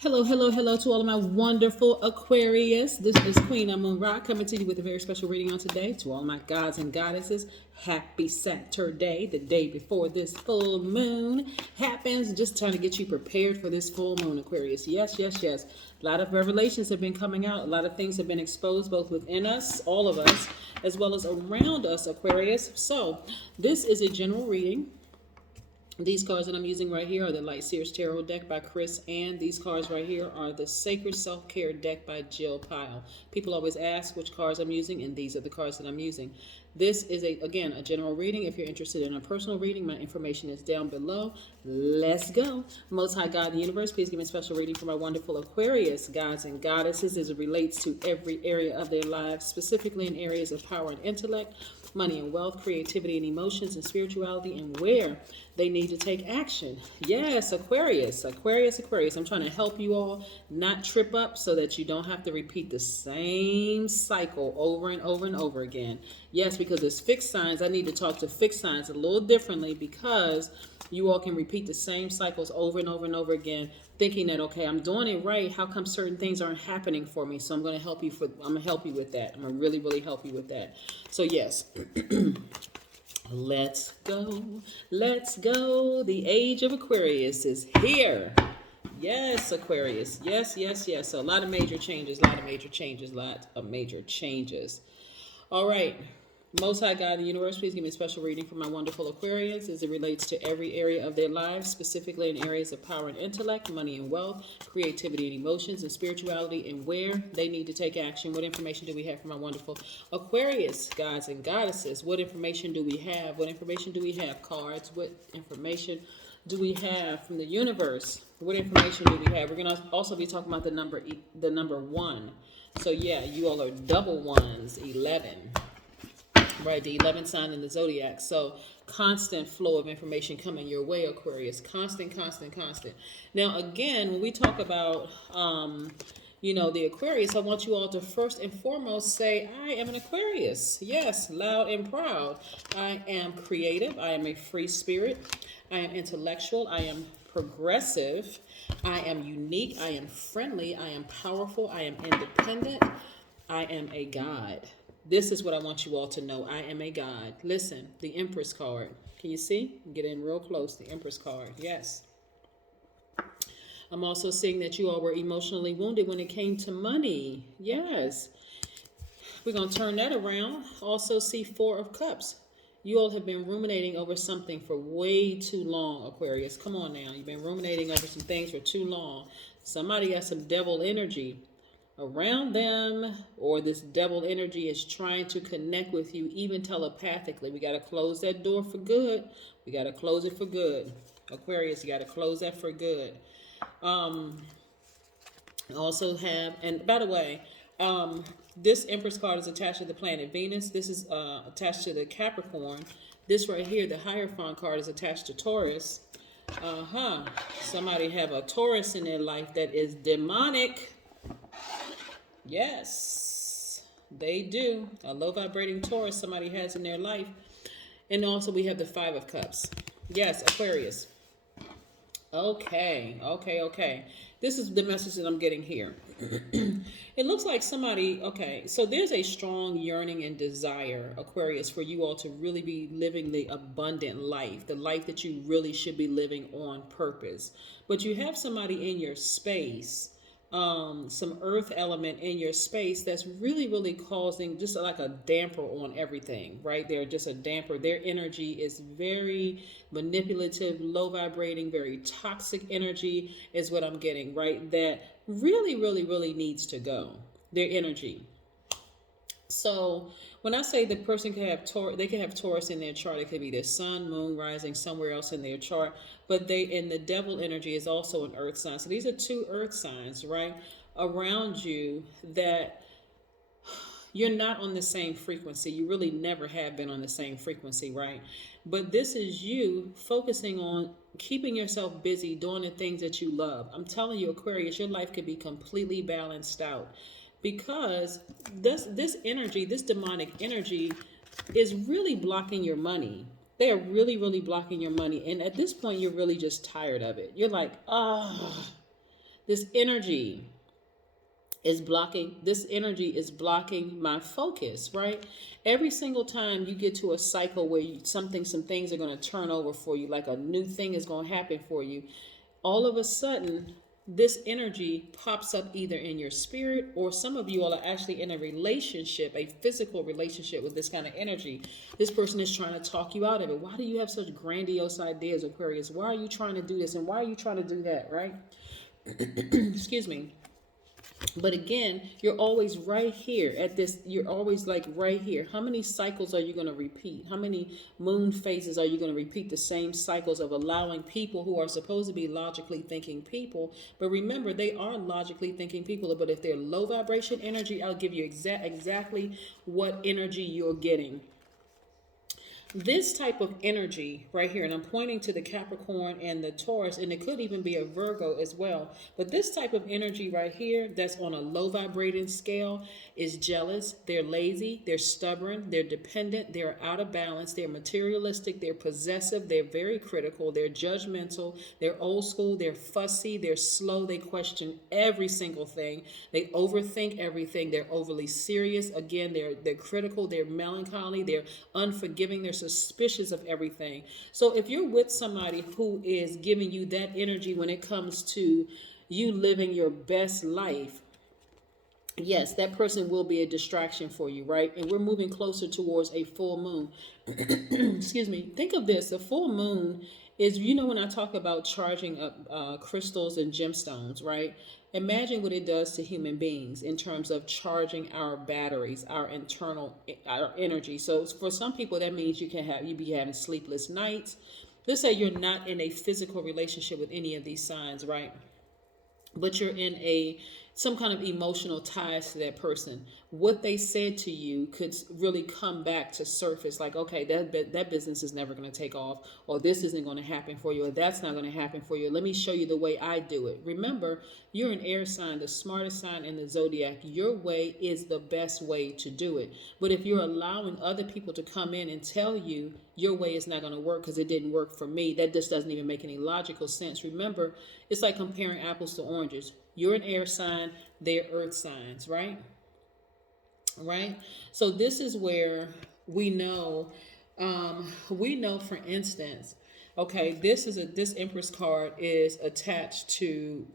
Hello, hello, hello to all of my wonderful Aquarius. This is Queen Amun Ra coming to you with a very special reading on today. To all my gods and goddesses, happy Saturday, the day before this full moon happens. Just trying to get you prepared for this full moon, Aquarius. Yes, yes, yes. A lot of revelations have been coming out. A lot of things have been exposed both within us, all of us, as well as around us, Aquarius. So this is a general reading. These cards that I'm using right here are the Naysayers Tarot deck by Chris, and these cards right here are the Sacred Self-Care deck by Jill Pyle. People always ask which cards I'm using, and these are the cards that I'm using. This is, again, a general reading. If you're interested in a personal reading, my information is down below. Let's go. Most High God in the universe, please give me a special reading for my wonderful Aquarius gods and goddesses as it relates to every area of their lives, specifically in areas of power and intellect, money and wealth, creativity and emotions, and spirituality, and where they need to take action. Yes, Aquarius, Aquarius, Aquarius. I'm trying to help you all not trip up so that you don't have to repeat the same cycle over and over and over again. Yes, because it's fixed signs. I need to talk to fixed signs a little differently because you all can repeat the same cycles over and over and over again, thinking that, okay, I'm doing it right. How come certain things aren't happening for me? So I'm going to help you with that. I'm going to really, really help you with that. So yes, let's go. Let's go. The age of Aquarius is here. Yes, Aquarius. Yes, yes, yes. So a lot of major changes, a lot of major changes, a lot of major changes. All right. Most High God in the universe, please give me a special reading for my wonderful Aquarians as it relates to every area of their lives, specifically in areas of power and intellect, money and wealth, creativity and emotions, and spirituality, and where they need to take action. What information do we have for my wonderful Aquarius gods and goddesses? What information do we have? What information do we have? Cards. What information do we have from the universe? What information do we have? We're going to also be talking about the number 1. So yeah, you all are double ones, 11. Right, the 11th sign in the Zodiac. So constant flow of information coming your way, Aquarius. Constant, constant, constant. Now, again, when we talk about, the Aquarius, I want you all to first and foremost say, I am an Aquarius. Yes, loud and proud. I am creative. I am a free spirit. I am intellectual. I am progressive. I am unique. I am friendly. I am powerful. I am independent. I am a god. This is what I want you all to know. I am a god. Listen, the Empress card. Can you see? Get in real close. The Empress card. Yes. I'm also seeing that you all were emotionally wounded when it came to money. Yes. We're going to turn that around. Also see 4 of Cups. You all have been ruminating over something for way too long, Aquarius. Come on now. You've been ruminating over some things for too long. Somebody got some devil energy around them, or this devil energy is trying to connect with you even telepathically. We got to close that door for good. We got to close it for good. Aquarius, you got to close that for good. Also have, and by the way, this Empress card is attached to the planet Venus. This is attached to the Capricorn. This right here, the Hierophant card, is attached to Taurus. Somebody have a Taurus in their life that is demonic. Yes, they do. A low vibrating Taurus somebody has in their life. And also we have the 5 of Cups. Yes, Aquarius. Okay. This is the message that I'm getting here. It looks like somebody, so there's a strong yearning and desire, Aquarius, for you all to really be living the abundant life, the life that you really should be living on purpose. But you have somebody in your space, some earth element in your space that's really, really causing just like a damper on everything, right? They're just a damper. Their energy is very manipulative, low vibrating, very toxic energy is what I'm getting, right? That really, really, really needs to go. Their energy. So when I say the person can have they can have Taurus in their chart. It could be their sun, moon, rising somewhere else in their chart. But the devil energy is also an earth sign. So these are 2 earth signs, right, around you that you're not on the same frequency. You really never have been on the same frequency, right? But this is you focusing on keeping yourself busy, doing the things that you love. I'm telling you, Aquarius, your life could be completely balanced out. Because this energy, this demonic energy, is really blocking your money. They are really, really blocking your money. And at this point, you're really just tired of it. You're like, This energy is blocking my focus, right? Every single time you get to a cycle where some things are going to turn over for you, like a new thing is going to happen for you, all of a sudden this energy pops up either in your spirit, or some of you all are actually in a relationship, a physical relationship with this kind of energy. This person is trying to talk you out of it. Why do you have such grandiose ideas, Aquarius? Why are you trying to do this and why are you trying to do that, right? Excuse me. But again, you're always right here at this. You're always like right here. How many cycles are you going to repeat? How many moon phases are you going to repeat the same cycles of allowing people who are supposed to be logically thinking people? But remember, they are logically thinking people. But if they're low vibration energy, I'll give you exactly what energy you're getting. This type of energy right here, and I'm pointing to the Capricorn and the Taurus, and it could even be a Virgo as well. But this type of energy right here that's on a low vibrating scale is jealous, they're lazy, they're stubborn, they're dependent, they're out of balance, they're materialistic, they're possessive, they're very critical, they're judgmental, they're old school, they're fussy, they're slow, they question every single thing, they overthink everything, they're overly serious. Again, they're critical, they're melancholy, they're unforgiving, they're suspicious of everything. So if you're with somebody who is giving you that energy when it comes to you living your best life, yes, that person will be a distraction for you, right? And we're moving closer towards a full moon. Excuse me. Think of this. A full moon is, when I talk about charging up crystals and gemstones, right? Imagine what it does to human beings in terms of charging our batteries, our energy. So for some people, that means you be having sleepless nights. Let's say you're not in a physical relationship with any of these signs, right? But you're in some kind of emotional ties to that person. What they said to you could really come back to surface, like, okay, that business is never going to take off, or this isn't going to happen for you, or that's not going to happen for you. Let me show you the way I do it. Remember, you're an air sign, the smartest sign in the zodiac. Your way is the best way to do it. But if you're allowing other people to come in and tell you your way is not going to work because it didn't work for me, that just doesn't even make any logical sense. Remember, it's like comparing apples to oranges. You're an air sign, they're earth signs, right? Right? So this is where we know, for instance, okay, this Empress card is attached to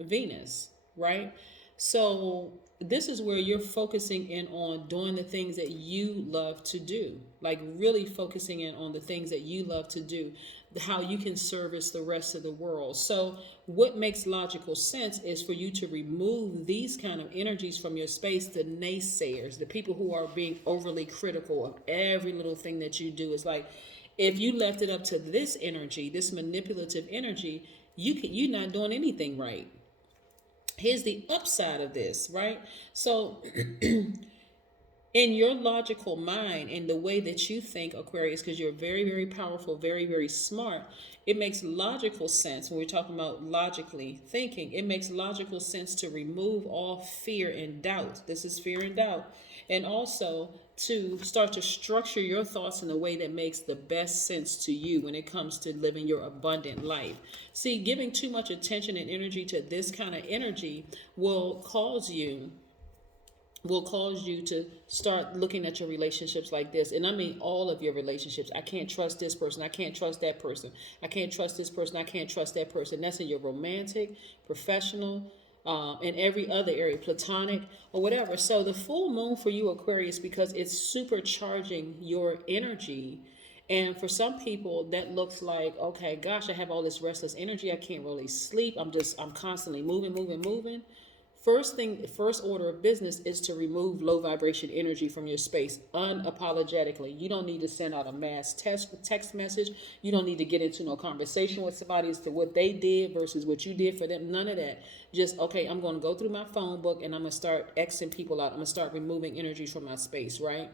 Venus, right? So this is where you're focusing in on doing the things that you love to do, like really focusing in on the things that you love to do, how you can service the rest of the world. So what makes logical sense is for you to remove these kind of energies from your space, the naysayers, the people who are being overly critical of every little thing that you do. It's like, if you left it up to this energy, this manipulative energy, you're not doing anything right. Here's the upside of this, right? So in your logical mind, in the way that you think, Aquarius, because you're very, very powerful, very, very smart, it makes logical sense when we're talking about logically thinking. It makes logical sense to remove all fear and doubt. This is fear and doubt. And also to start to structure your thoughts in a way that makes the best sense to you when it comes to living your abundant life. See, giving too much attention and energy to this kind of energy will cause you to start looking at your relationships like this. And I mean all of your relationships. I can't trust this person. I can't trust that person. I can't trust this person. I can't trust that person. That's in your romantic, professional, and every other area, platonic or whatever. So the full moon for you, Aquarius, because it's supercharging your energy. And for some people that looks like, okay, gosh, I have all this restless energy. I can't really sleep. I'm constantly moving. First order of business is to remove low vibration energy from your space unapologetically. You don't need to send out a mass text message. You don't need to get into no conversation with somebody as to what they did versus what you did for them. None of that. Just, okay, I'm going to go through my phone book and I'm going to start Xing people out. I'm going to start removing energy from my space, right?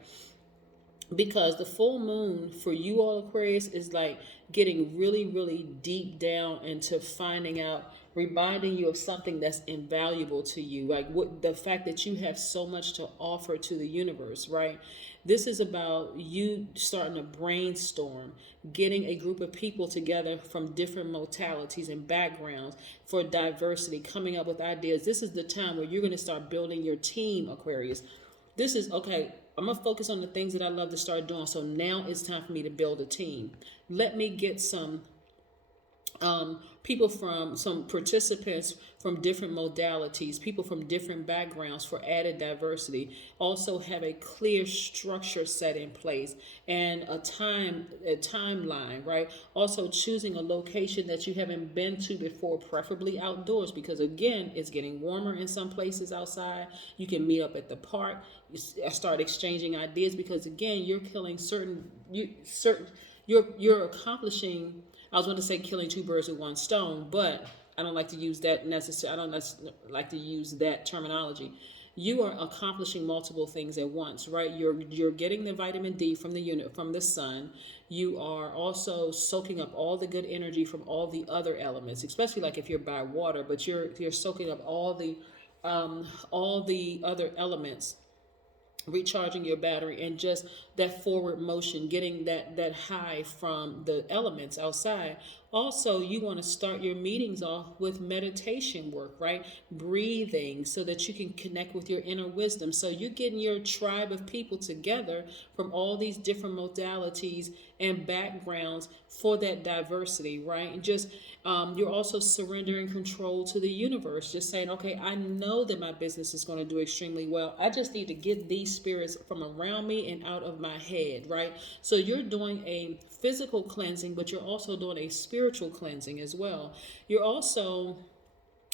because the full moon for you all Aquarius is like getting really, really deep down into finding out, reminding you of something that's invaluable to you, like what the fact that you have so much to offer to the universe, right? This is about you starting to brainstorm, getting a group of people together from different modalities and backgrounds for diversity, coming up with ideas. This is the time where you're going to start building your team, Aquarius. This is okay. I'm gonna focus on the things that I love to start doing. So now it's time for me to build a team. Let me get some people from some participants from different modalities, people from different backgrounds for added diversity. Also have a clear structure set in place and a timeline, right? Also choosing a location that you haven't been to before, preferably outdoors, because again, it's getting warmer in some places outside. You can meet up at the park, start exchanging ideas, because again, you're killing you're accomplishing, I was going to say killing two birds with one stone, but I don't like to use that necessary. I don't like to use that terminology. You are accomplishing multiple things at once, right? You're getting the vitamin D from from the sun. You are also soaking up all the good energy from all the other elements, especially like if you're by water, but you're soaking up all the other elements, recharging your battery, and just that forward motion, getting that high from the elements outside. Also, you want to start your meetings off with meditation work, right? Breathing, so that you can connect with your inner wisdom. So you're getting your tribe of people together from all these different modalities and backgrounds for that diversity, right? And just you're also surrendering control to the universe, just saying, okay, I know that my business is going to do extremely well. I just need to get these spirits from around me and out of my head, right? So you're doing a physical cleansing, but you're also doing a spiritual cleansing as well. You're also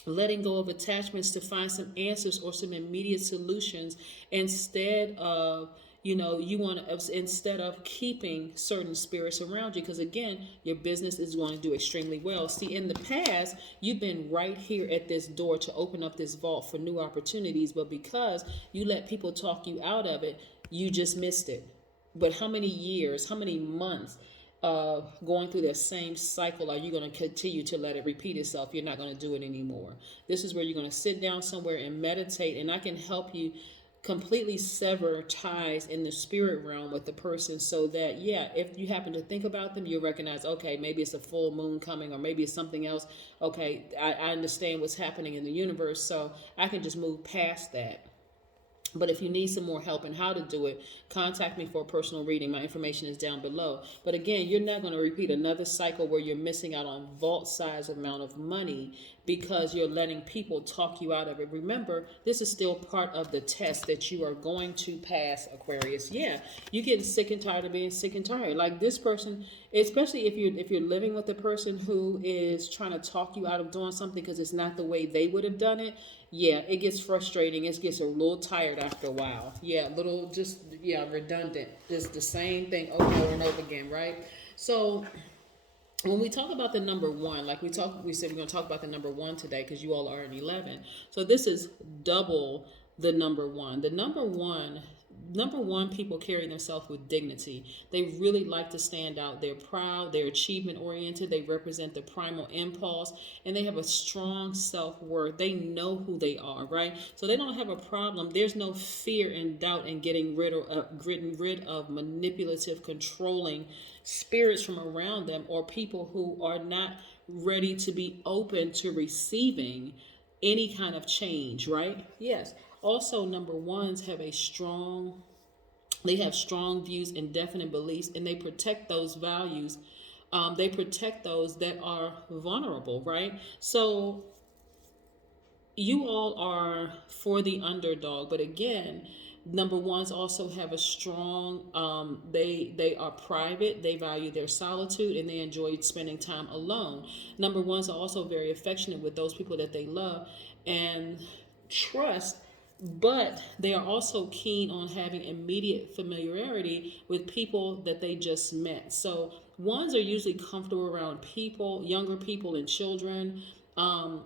letting go of attachments to find some answers or some immediate solutions, instead of you want to, instead of keeping certain spirits around you, because again, your business is going to do extremely well. See, in the past, you've been right here at this door to open up this vault for new opportunities, but because you let people talk you out of it, you just missed it. But how many years, how many months going through that same cycle are you going to continue to let it repeat itself? You're not going to do it anymore. This is where you're going to sit down somewhere and meditate, and I can help you completely sever ties in the spirit realm with the person, so that if you happen to think about them, you recognize, okay, maybe it's a full moon coming, or maybe it's something else. Okay, I understand what's happening in the universe, so I can just move past that. But if you need some more help in how to do it, contact me for a personal reading. My information is down below. But again, you're not going to repeat another cycle where you're missing out on vault size amount of money because you're letting people talk you out of it. Remember, this is still part of the test that you are going to pass, Aquarius. Yeah, you're getting sick and tired of being sick and tired. Like this person, especially if you're living with a person who is trying to talk you out of doing something because it's not the way they would have done it. Yeah, it gets frustrating. It gets a little tired after a while. Yeah, redundant. Just the same thing over and over again, right? So when we talk about the number one, we said we're going to talk about the number one today because you all are in 11. So this is double the number one. The number one, people carry themselves with dignity. They really like to stand out. They're proud, they're achievement oriented, they represent the primal impulse, and they have a strong self-worth. They know who they are, right? So they don't have a problem. There's no fear and doubt in getting rid of manipulative, controlling spirits from around them, or people who are not ready to be open to receiving any kind of change, right? Yes. Also, number ones have strong views and definite beliefs, and they protect those values. They protect those that are vulnerable, right? So you all are for the underdog, but again, number ones also have a strong, they are private, they value their solitude, and they enjoy spending time alone. Number ones are also very affectionate with those people that they love and trust, but they are also keen on having immediate familiarity with people that they just met. So ones are usually comfortable around people, younger people and children. And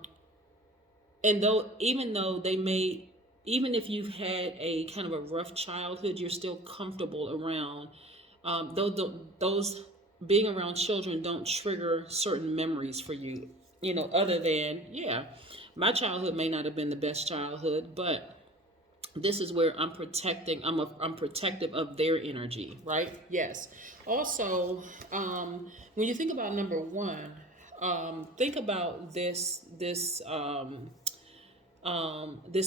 even though they may even if you've had a kind of a rough childhood, you're still comfortable around those being around children don't trigger certain memories for you, other than, yeah, my childhood may not have been the best childhood, but this is where I'm protecting. I'm protective of their energy, right? Yes. Also, when you think about number one, think about this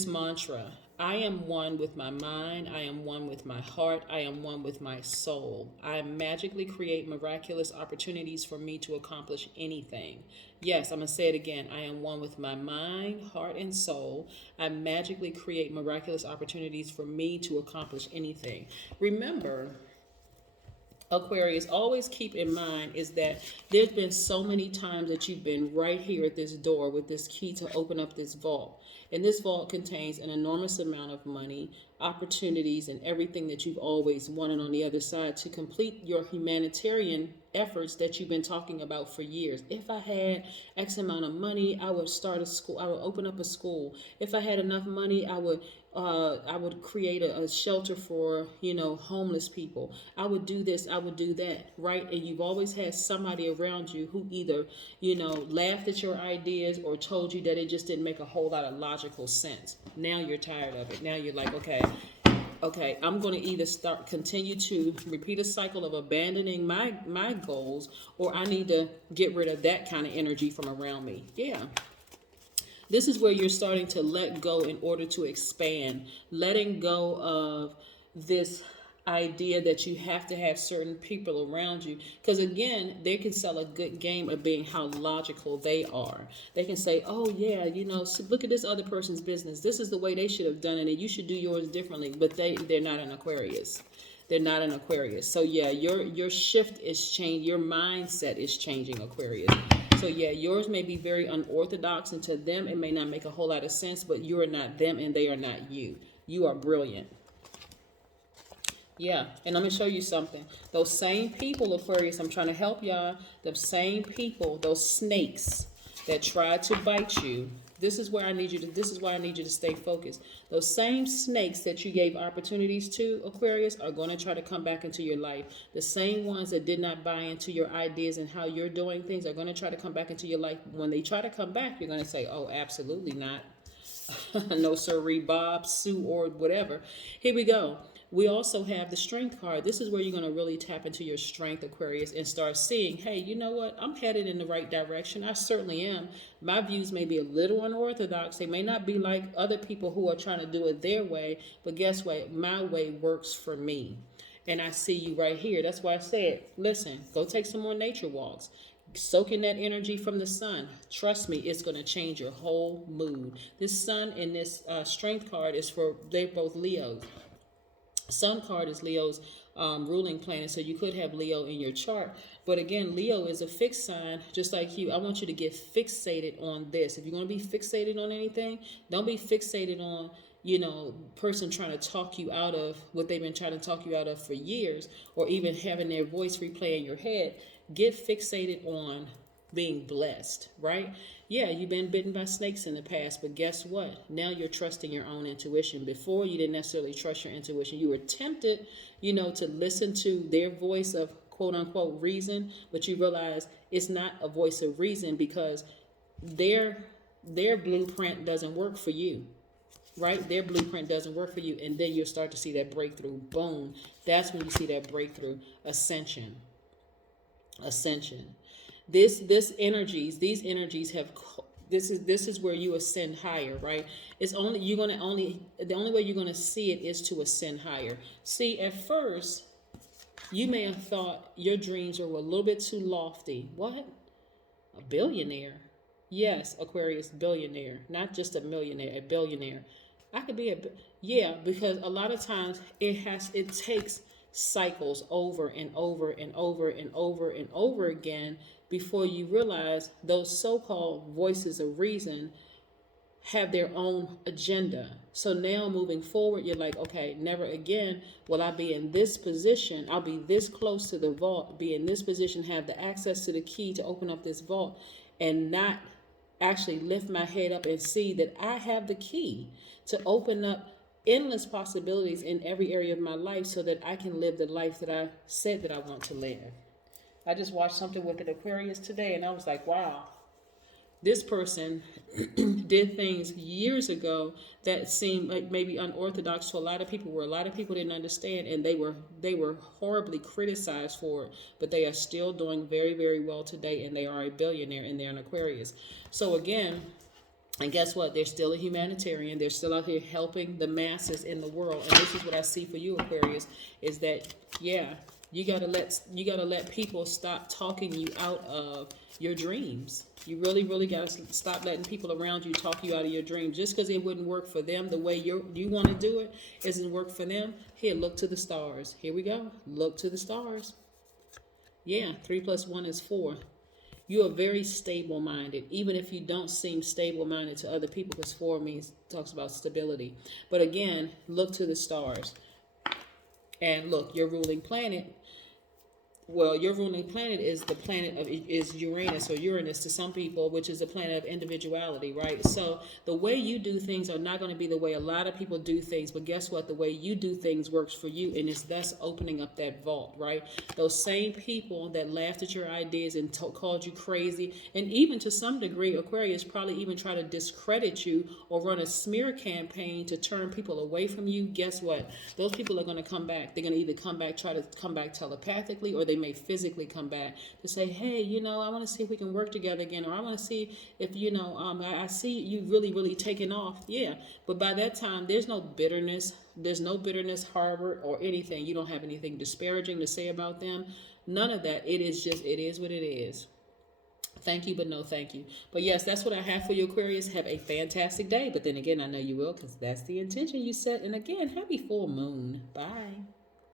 mantra. I am one with my mind. I am one with my heart. I am one with my soul. I magically create miraculous opportunities for me to accomplish anything. Yes, I'm going to say it again. I am one with my mind, heart, and soul. I magically create miraculous opportunities for me to accomplish anything. Remember, Aquarius, always keep in mind is that there's been so many times that you've been right here at this door with this key to open up this vault. And this vault contains an enormous amount of money, opportunities, and everything that you've always wanted on the other side to complete your humanitarian efforts that you've been talking about for years. If I had X amount of money, I would start a school. I would open up a school. If I had enough money, I would create a shelter for, homeless people. I would do this, I would do that, right? And you've always had somebody around you who either, laughed at your ideas or told you that it just didn't make a whole lot of logical sense. Now you're tired of it. Now you're like, okay, I'm going to either continue to repeat a cycle of abandoning my goals, or I need to get rid of that kind of energy from around me. Yeah. This is where you're starting to let go in order to expand, letting go of this idea that you have to have certain people around you. Because again, they can sell a good game of being how logical they are. They can say, oh yeah, look at this other person's business. This is the way they should have done it, and you should do yours differently. But they're not an Aquarius. They're not an Aquarius. So yeah, your shift is changing. Your mindset is changing, Aquarius. So yeah, yours may be very unorthodox, and to them it may not make a whole lot of sense, but you are not them and they are not you. You are brilliant. Yeah, and I'm going to show you something. Those same people, Aquarius, I'm trying to help y'all. The same people, those snakes that tried to bite you. This is why I need you to stay focused. Those same snakes that you gave opportunities to, Aquarius, are going to try to come back into your life. The same ones that did not buy into your ideas and how you're doing things are going to try to come back into your life. When they try to come back, you're going to say, oh, absolutely not. No sirree, Bob, Sue, or whatever. Here we go. We also have the strength card. This is where you're going to really tap into your strength, Aquarius, and start seeing, hey, you know what? I'm headed in the right direction. I certainly am. My views may be a little unorthodox. They may not be like other people who are trying to do it their way, but guess what? My way works for me. And I see you right here. That's why I said, listen, go take some more nature walks. Soak in that energy from the sun. Trust me, it's going to change your whole mood. This sun and this strength card they're both Leos. Sun card is Leo's ruling planet, so you could have Leo in your chart. But again, Leo is a fixed sign, just like you. I want you to get fixated on this. If you're going to be fixated on anything, don't be fixated on, person trying to talk you out of what they've been trying to talk you out of for years, or even having their voice replay in your head. Get fixated on being blessed, right? Yeah, you've been bitten by snakes in the past, but guess what? Now you're trusting your own intuition. Before, you didn't necessarily trust your intuition. You were tempted, to listen to their voice of quote unquote reason, but you realize it's not a voice of reason because their blueprint doesn't work for you. Right? Their blueprint doesn't work for you. And then you'll start to see that breakthrough. Boom. That's when you see that breakthrough. Ascension. These energies have, this is where you ascend higher, right? The only way you're going to see it is to ascend higher. See, at first you may have thought your dreams were a little bit too lofty. What? A billionaire? Yes, Aquarius, billionaire, not just a millionaire, a billionaire. I could be because a lot of times it takes cycles over and over and over and over and over again before you realize those so-called voices of reason have their own agenda. So now moving forward, you're like, okay, never again will I be in this position. I'll be this close to the vault, be in this position, have the access to the key to open up this vault and not actually lift my head up and see that I have the key to open up endless possibilities in every area of my life so that I can live the life that I said that I want to live. I just watched something with an Aquarius today and I was like, wow, this person did things years ago that seemed like maybe unorthodox to a lot of people, where a lot of people didn't understand, and they were horribly criticized for it, but they are still doing very, very well today, and they are a billionaire, and they're an Aquarius. So again, and guess what? They're still a humanitarian. They're still out here helping the masses in the world. And this is what I see for you, Aquarius, is that, yeah, you gotta let people stop talking you out of your dreams. You really, really gotta stop letting people around you talk you out of your dreams. Just because it wouldn't work for them the way you want to do it, isn't work for them. Here, look to the stars. Here we go. Look to the stars. Yeah, 3 + 1 is 4. You are very stable minded, even if you don't seem stable minded to other people, because 4 talks about stability. But again, look to the stars. And look, your ruling planet, well, your ruling planet is the planet of is Uranus, or Uranus to some people, which is the planet of individuality, right? So the way you do things are not going to be the way a lot of people do things, but guess what? The way you do things works for you, and it's thus opening up that vault, right? Those same people that laughed at your ideas and called you crazy, and even to some degree, Aquarius probably even try to discredit you or run a smear campaign to turn people away from you. Guess what? Those people are going to come back. They're going to either try to come back telepathically, or they may physically come back to say, hey, I want to see if we can work together again, or I want to see if, I see you really, really taking off. Yeah. But by that time, there's no bitterness, harbor, or anything. You don't have anything disparaging to say about them. None of that. It is what it is. Thank you, but no thank you. But yes, that's what I have for you, Aquarius. Have a fantastic day. But then again, I know you will, because that's the intention you set. And again, happy full moon. Bye.